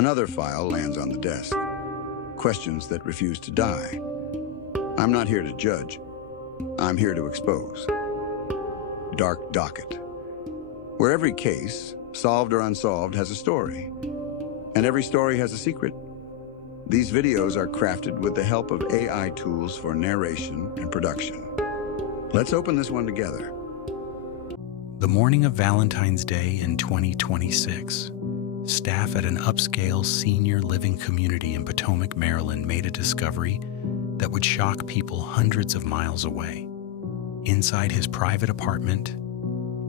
Another file lands on the desk. Questions that refuse to die. I'm not here to judge. I'm here to expose. Dark docket. Where every case, solved or unsolved, has a story. And every story has a secret. These videos are crafted with the help of AI tools for narration and production. Let's open this one together. The morning of Valentine's Day in 2026, staff at an upscale senior living community in Potomac, Maryland made a discovery that would shock people hundreds of miles away. Inside his private apartment,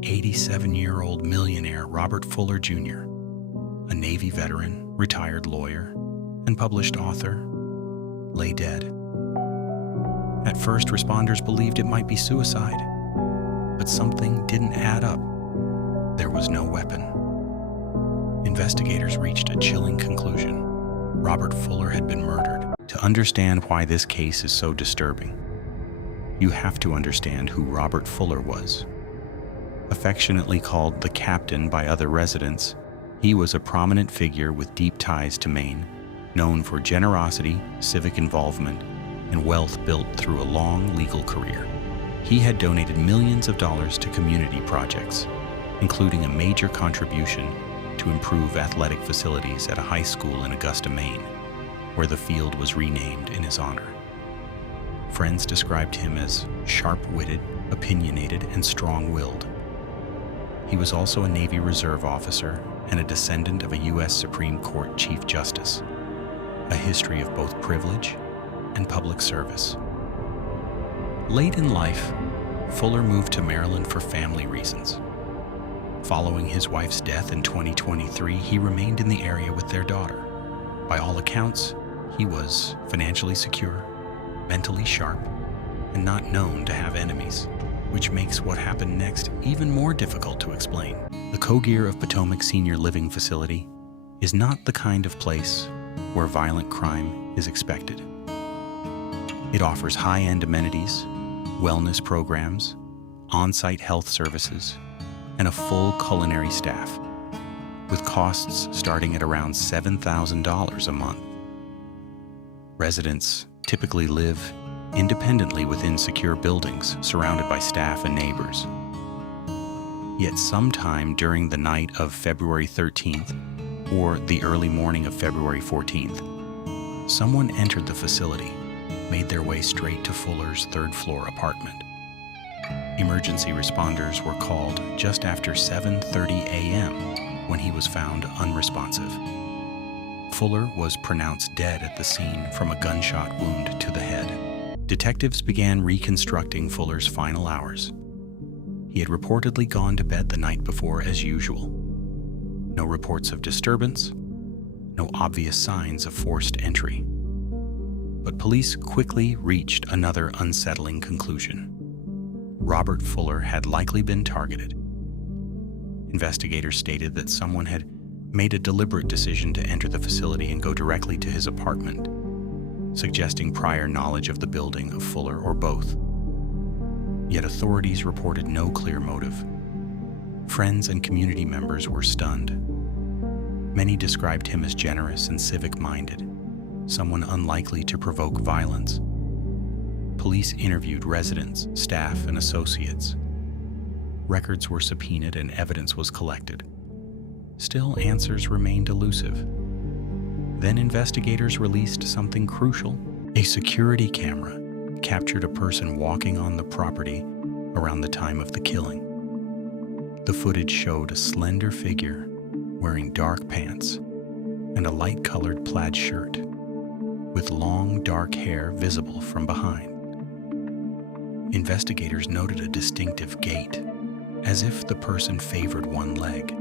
87-year-old millionaire Robert Fuller Jr., a Navy veteran, retired lawyer, and published author, lay dead. At first, responders believed it might be suicide, but something didn't add up. There was no weapon. Investigators reached a chilling conclusion. Robert Fuller had been murdered. To understand why this case is so disturbing, you have to understand who Robert Fuller was. Affectionately called the Captain by other residents, he was a prominent figure with deep ties to Maine, known for generosity, civic involvement, and wealth built through a long legal career. He had donated millions of dollars to community projects, including a major contribution to improve athletic facilities at a high school in Augusta, Maine, where the field was renamed in his honor. Friends described him as sharp-witted, opinionated, and strong-willed. He was also a Navy Reserve officer and a descendant of a U.S. Supreme Court Chief Justice, a history of both privilege and public service. Late in life, Fuller moved to Maryland for family reasons. Following his wife's death in 2023, he remained in the area with their daughter. By all accounts, he was financially secure, mentally sharp, and not known to have enemies, which makes what happened next even more difficult to explain. The Cogear of Potomac Senior Living Facility is not the kind of place where violent crime is expected. It offers high-end amenities, wellness programs, on-site health services, and a full culinary staff, with costs starting at around $7,000 a month. Residents typically live independently within secure buildings surrounded by staff and neighbors. Yet sometime during the night of February 13th or the early morning of February 14th, someone entered the facility, made their way straight to Fuller's third-floor apartment. Emergency responders were called just after 7:30 a.m. when he was found unresponsive. Fuller was pronounced dead at the scene from a gunshot wound to the head. Detectives began reconstructing Fuller's final hours. He had reportedly gone to bed the night before as usual. No reports of disturbance, no obvious signs of forced entry. But police quickly reached another unsettling conclusion. Robert Fuller had likely been targeted. Investigators stated that someone had made a deliberate decision to enter the facility and go directly to his apartment, suggesting prior knowledge of the building of Fuller or both. Yet authorities reported no clear motive. Friends and community members were stunned. Many described him as generous and civic-minded, someone unlikely to provoke violence. Police interviewed residents, staff, and associates. Records were subpoenaed and evidence was collected. Still, answers remained elusive. Then investigators released something crucial. A security camera captured a person walking on the property around the time of the killing. The footage showed a slender figure wearing dark pants and a light-colored plaid shirt, with long, dark hair visible from behind. Investigators noted a distinctive gait, as if the person favored one leg.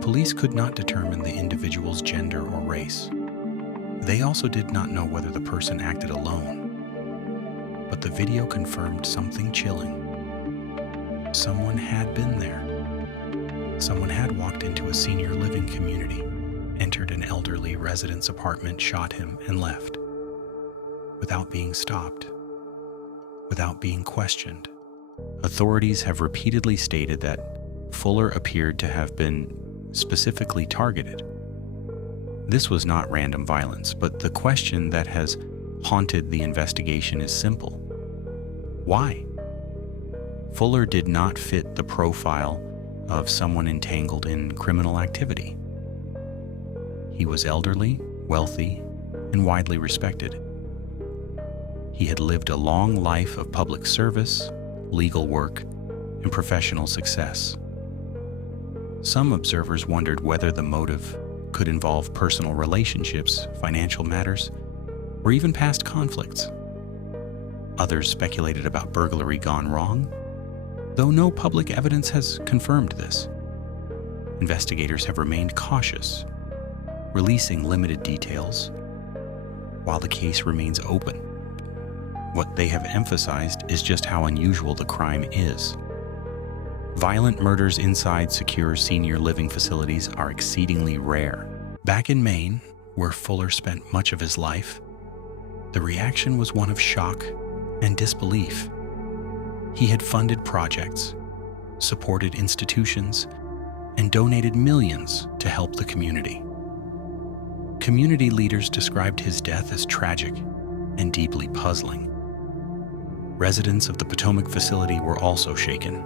Police could not determine the individual's gender or race. They also did not know whether the person acted alone. But the video confirmed something chilling. Someone had been there. Someone had walked into a senior living community, entered an elderly resident's apartment, shot him, and left, without being stopped, without being questioned. Authorities have repeatedly stated that Fuller appeared to have been specifically targeted. This was not random violence, but the question that has haunted the investigation is simple. Why? Fuller did not fit the profile of someone entangled in criminal activity. He was elderly, wealthy, and widely respected. He had lived a long life of public service, legal work, and professional success. Some observers wondered whether the motive could involve personal relationships, financial matters, or even past conflicts. Others speculated about burglary gone wrong, though no public evidence has confirmed this. Investigators have remained cautious, releasing limited details, while the case remains open. What they have emphasized is just how unusual the crime is. Violent murders inside secure senior living facilities are exceedingly rare. Back in Maine, where Fuller spent much of his life, the reaction was one of shock and disbelief. He had funded projects, supported institutions, and donated millions to help the community. Community leaders described his death as tragic and deeply puzzling. Residents of the Potomac facility were also shaken.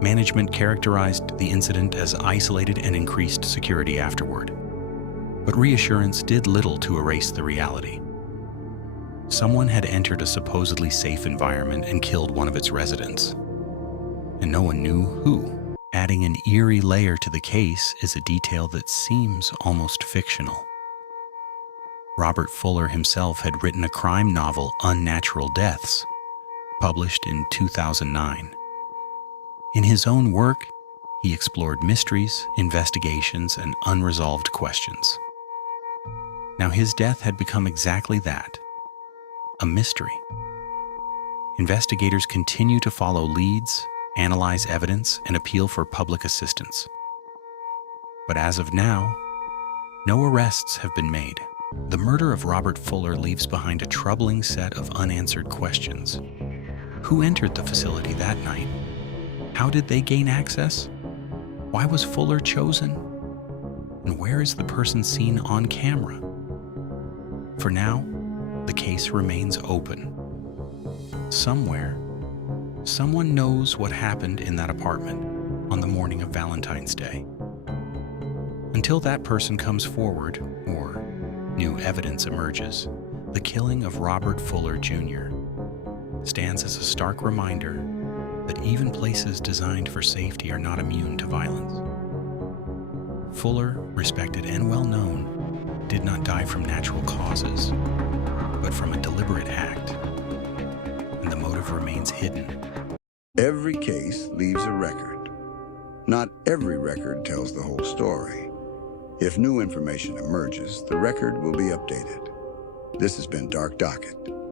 Management characterized the incident as isolated and increased security afterward. But reassurance did little to erase the reality. Someone had entered a supposedly safe environment and killed one of its residents, and no one knew who. Adding an eerie layer to the case is a detail that seems almost fictional. Robert Fuller himself had written a crime novel, Unnatural Deaths, published in 2009. In his own work, he explored mysteries, investigations, and unresolved questions. Now his death had become exactly that, a mystery. Investigators continue to follow leads, analyze evidence, and appeal for public assistance. But as of now, no arrests have been made. The murder of Robert Fuller leaves behind a troubling set of unanswered questions. Who entered the facility that night? How did they gain access? Why was Fuller chosen? And where is the person seen on camera? For now, the case remains open. Somewhere, someone knows what happened in that apartment on the morning of Valentine's Day. Until that person comes forward, or new evidence emerges, the killing of Robert Fuller Jr. stands as a stark reminder that even places designed for safety are not immune to violence. Fuller, respected and well known, did not die from natural causes, but from a deliberate act, and the motive remains hidden. Every case leaves a record. Not every record tells the whole story. If new information emerges, the record will be updated. This has been Dark Docket.